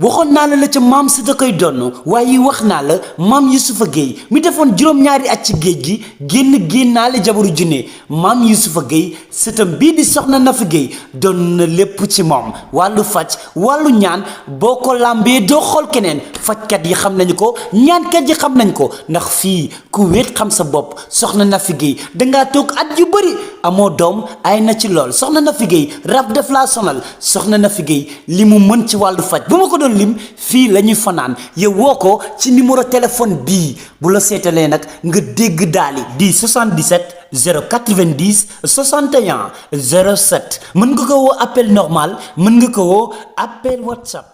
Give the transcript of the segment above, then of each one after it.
waxoon naa la ca maam si da koy donn waaye wax naa la maam Yusufa Gueye mi defoon juróom-ñaari at ci géej gi génnaale jabaru junne maam Yusufa Gueye sëtam bii di soxna Nafi Gueye doon na lépp ci moom wàllu faj wàllu ñaan boo ko làmbee doo xool keneen fajkat yi xam nañu ko ñaankat yi xam nañ ko ndax fii ku wéet xam sa bopp soxna Nafi Gueye dangaa toog at yu bëri amoo doom ay na ci lool soxna Nafi Gueye rab def laa sonal soxna Nafi Gueye li mu mën ci wàllu faj bu ma ko doon lim fii la ñuy fanaan yow woo ko ci numéro téléphone bii bu la seetalee nag nga dégg daali di 77 090 61 07 mën nga ko woo appel normal mën nga ko woo appel WhatsApp.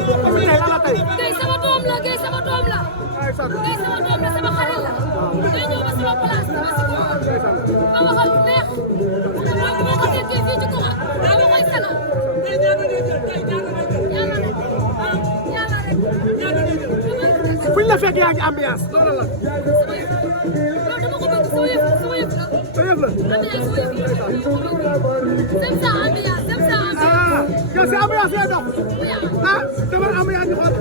Gueye sama doom la Gueye sama doom la Gueye sama doom la sama xarit la day ñëw ba sama place dama si ko ma waxal lu neex ma ko déggee fii ci ko daa ma koy sanal yàlla rek fuñ la fekk yaa ngi ambiance loolu la dama ko bëgg sama yëf la sa yëf la ambiance sama yëf la dem sa ambiance dem sa ambiance yow si ambiance ngay dox ah demal ambiance ñu xool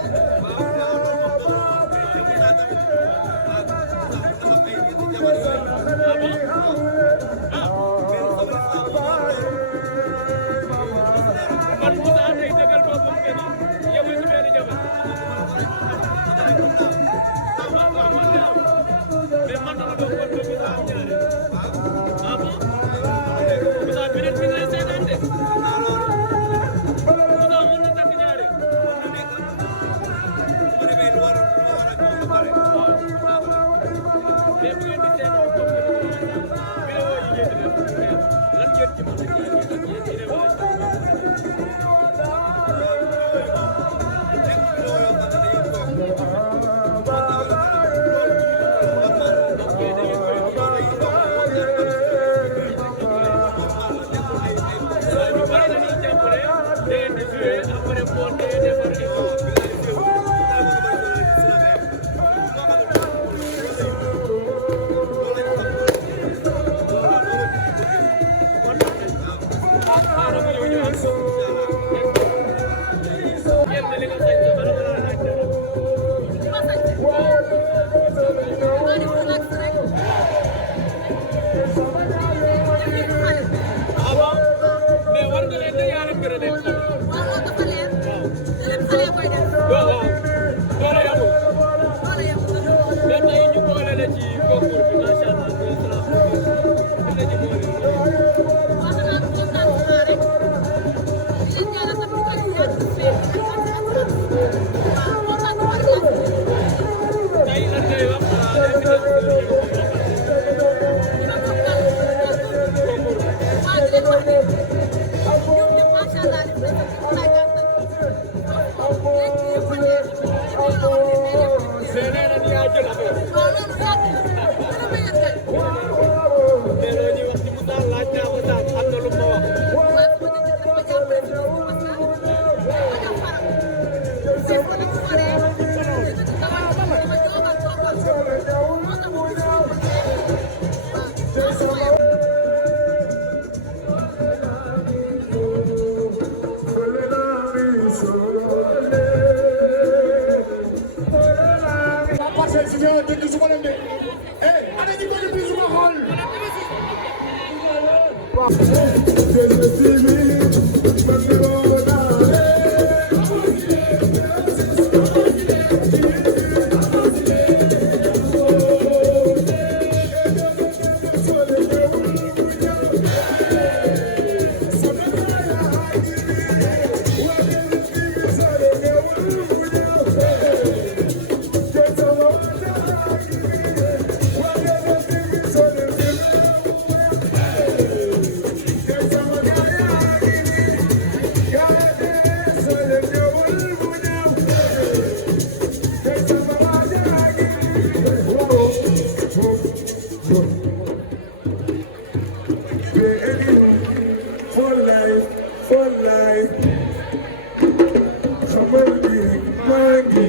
Thank you. Come on, mangi,